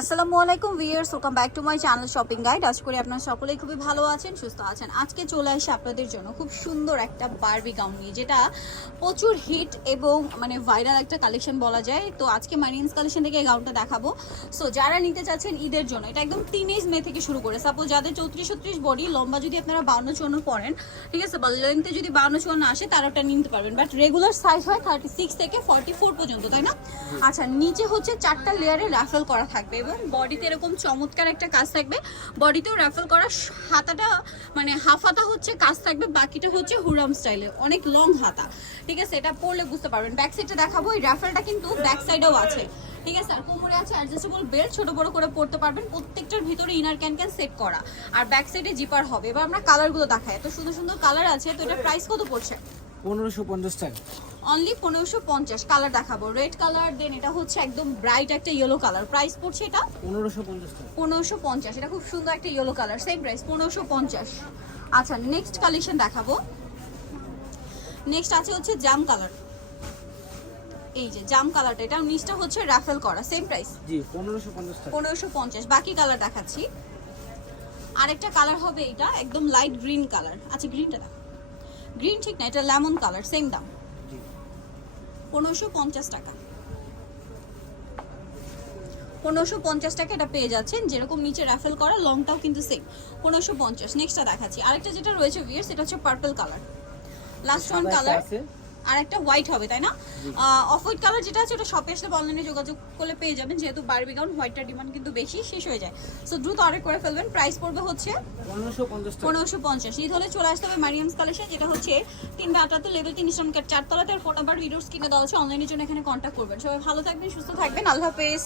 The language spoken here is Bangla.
আসসালামু আলাইকুম viewers, welcome back to my channel shopping guide. আশা করি আপনারা সকলেই খুবই ভালো আছেন, সুস্থ আছেন। আজকে চলে আসে আপনাদের জন্য খুব সুন্দর একটা বারবি গাউন নিয়ে, যেটা প্রচুর হিট এবং মানে ভাইরাল একটা কালেকশন বলা যায়। তো আজকে মারিয়ান্স কালেকশন থেকে এই গাউনটা দেখাবো। সো যারা নিতে চাচ্ছেন ঈদের জন্য, এটা একদম টিনেজ মে থেকে শুরু করে, সাপোজ যাদের 34-36 বডি, লম্বা যদি আপনারা 52-54 পরেন, ঠিক আছে, বা লেন্থে যদি 52-54 আসে তারা ওটা নিতে পারবেন। বাট রেগুলার সাইজ হয় 36 থেকে 44 পর্যন্ত, তাই না? আচ্ছা, নিচে হচ্ছে 4টা লেয়ারে রাফেল করা থাকবে এবং বডিতে এরকম চমৎকার একটা কাজ থাকবে। বডিতেও রাফেল করা, হাতাটা মানে হাফ হাতা হচ্ছে কাজ থাকবে, বাকিটা হচ্ছে হুরাম স্টাইলে, অনেক লং হাতা, ঠিক আছে। এটা পরলে বুঝতে পারবেন। ব্যাক সাইডটা দেখাবো, এই রাফেলটা কিন্তু ব্যাক সাইডেও আছে, ঠিক আছে। আর কোমরে আছে অ্যাডজাস্টেবল বেল্ট, ছোট বড় করে পড়তে পারবেন। প্রত্যেকটার ভিতরে ইনার ক্যান সেট করা, আর ব্যাক সাইডে জিপার হবে। এবার আমরা কালারগুলো দেখাই, এত সুন্দর সুন্দর কালার আছে। তো এটা প্রাইস কত পড়ছে? 1550 টাকা অনলি 1550। কালার দেখাবো, রেড কালার, দেন এটা হচ্ছে একদম ব্রাইট একটা ইয়েলো কালার। প্রাইস পড়ছে এটা 1550 টাকা 1550। এটা খুব সুন্দর একটা ইয়েলো কালার, সেম প্রাইস 1550। আচ্ছা, নেক্সট কালেকশন দেখাবো। নেক্সট আছে হচ্ছে জাম কালার, এই যে জাম কালারটা, এটা নিচটা হচ্ছে রাফেল করা, সেম প্রাইস জি 1550 টাকা 1550। বাকি কালার দেখাচ্ছি। আরেকটা কালার হবে এটা একদম লাইট গ্রিন কালার। আচ্ছা, গ্রিনটা দেখো, গ্রিন ঠিক না, এটা লেমন কালার, সেম দাম জি 1550 টাকা। 1550 টাকা এটা পেয়ে যাচ্ছেন। যেরকম নিচে রাফেল করা, লংটাও কিন্তু সেম 1550। নেক্সটটা দেখাচ্ছি। আরেকটা যেটা রয়েছে ভিউয়ার্স, এটা হচ্ছে purple colour, last one colour. আর একটা হোয়াইট হবে, তাই না? অফ হোয়াইট কালার যেটা আছে ওটা শপে আসলে অনলাইনে যোগাযোগ করলে পেয়ে যাবেন, যেহেতু বারবি গাউন হোয়াইটটার ডিমান্ড কিন্তু বেশি, শেষ হয়ে যায়। সো দ্রুত অর্ডার করে ফেলবেন। প্রাইস পড়বে হচ্ছে 1550। ঈদ হলে চলে আসতে হবে মারিয়ামস কালেকশন, যেটা হচ্ছে 3/78 লেভেল 3 ইসলাম কার্ড 4 তলাতে। আর ফোন নাম্বার ভিডিওর স্ক্রিনে দেওয়া আছে, অনলাইনের জন্য এখানে কন্ট্যাক্ট করবেন। সবাই ভালো থাকবেন, সুস্থ থাকবেন, আল্লাহ হাফেজ।